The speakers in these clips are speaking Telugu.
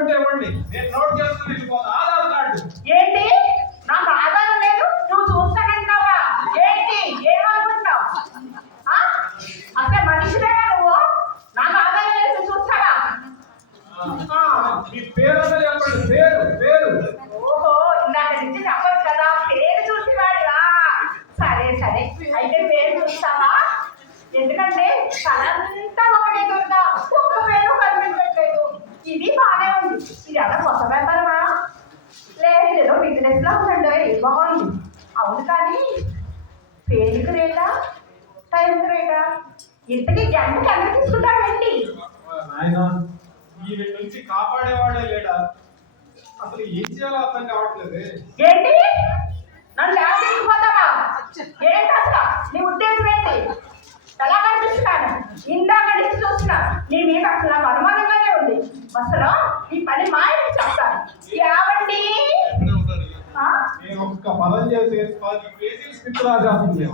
ఉంటే ఇవ్వండి, నేను నోట్ చేసుకుని వెళ్ళిపోతా. ఆధార్ కార్డు. ఏంటి? నాకు ఆధారం లేదు, నువ్వు చూస్తానంటావా? ఏంటి ఏమనుకుంటావు? అసలు మనిషివేనా నువ్వు? నాకు ఆధారం లేదు, నువ్వు చూస్తావా? మీ పేరు అన్నది చెప్పండి. పేరు పేరు. ఓహో, ఇందాక నుంచి చెప్పదు కదా, పేరు చూసి వాడివా? సరే సరే, అయితే పేరు చూస్తావా? ఎందుకంటే తనంతా ఒకటే దొరదా, ఒక్క పేరు కనిపించట్లేదు. ఇది బాగానే ఉంది. ఇది అలా కొత్త వ్యాపారమా? లేదు, ఏదో బిజినెస్ లో ఉందండి, బాగుంది. అవును, కానీ పేరుకి రేటా, టైంకి రేటా? ఇంతకీ గంటకి ఎంత తీసుకుంటాడండి? నాయన, ఈ నుంచి కాపాడేవాడే లేడా? అసలు ఏం చేయాలో అర్థం కావట్లేదు. ఏంటి? నన్ను లేకపోతావా? ఏంటి అసలు నీ ఉద్దేశం ఏంటి? ఎలా కనిపిస్తున్నాను? ఇందాక నుంచి చూస్తున్నా, నీ మీద అసలు నాకు అనుమానంగానే ఉంది. అసలు ఈ పని మాయని చెప్తాను. ఏవండి? నేను ఒక్క పదం చేసి 10 పేజీలు స్క్రిప్ట్ రాసేస్తుంది.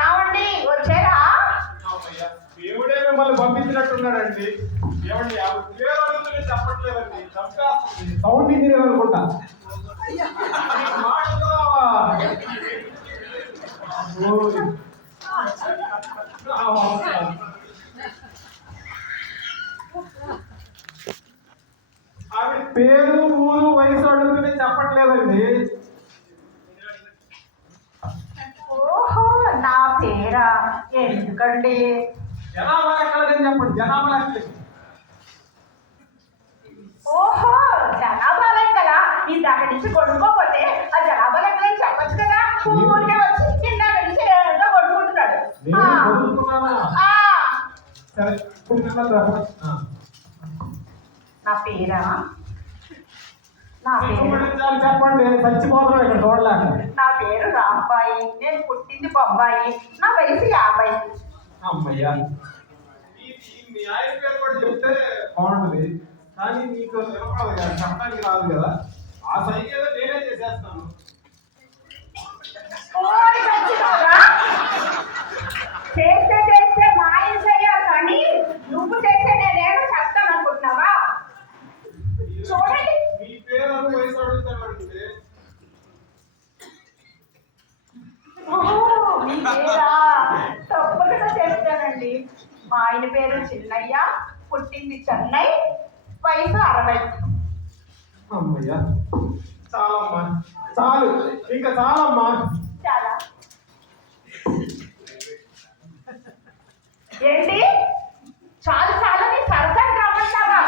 ఏవండి వచ్చారా? దేవుడే మిమ్మల్ని పంపించినట్టున్నాడండి. ఏమండి, పేరు అడుగుతుంటే చెప్పట్లేదండి. సౌండ్ ఇంజనీర్ అనుకుంటా. ఆవిడ పేరు ఊరు వయసు అడుగుతుంటే చెప్పట్లేదండి. ఓహో, నా పేరా? ఎందుకండి? జనాభా లెక్కలని చెప్పండి. జనాభా లెక్కలు. ఓహో, జనాభా లెక్కలా? ఇందాక నుంచి కొనుక్కోపోతే ఆ జనాభా లెక్కలని చెప్పచ్చు కదా. ఊరికే వచ్చి ఇందాక నుంచి ఏదో కొనుక్కుంటున్నాడు. నా పేరా? నా పేరు చెప్పండి, చచ్చిపోతాం ఇక్కడ చూడలేక. నా పేరు రాంబాయి, నేను పుట్టింది బొంబాయి, నా వయసు 50. అమ్మయ్యా, మీ ఆయన పేరు కూడా చెప్తే బాగుంటుంది, కానీ నీకు వినపడదు కదా, చెప్పడానికి రాదు కదా. ఆ సైకి ఏదో నేనే చేసేస్తాను. చేస్తే చేస్తే మా ఆయన చెయ్యాలి, కానీ నువ్వు చేస్తే నేనేమో చెప్తాను అనుకుంటున్నావా? చూడండి, మీ పేరు వయసు అడుగుతానంటే. మీ పేరా? తప్పకుండా చెప్తానండి. మా ఆయన పేరు చిన్నయ్య, పుట్టింది చెన్నై, వయసు 60. అమ్మయ్యా, చాలమ్మా, చాలు, ఇంకా చాలమ్మా. చాలా. ఏంటి? చాలు చాలని సరసరి రమ్మంటావా?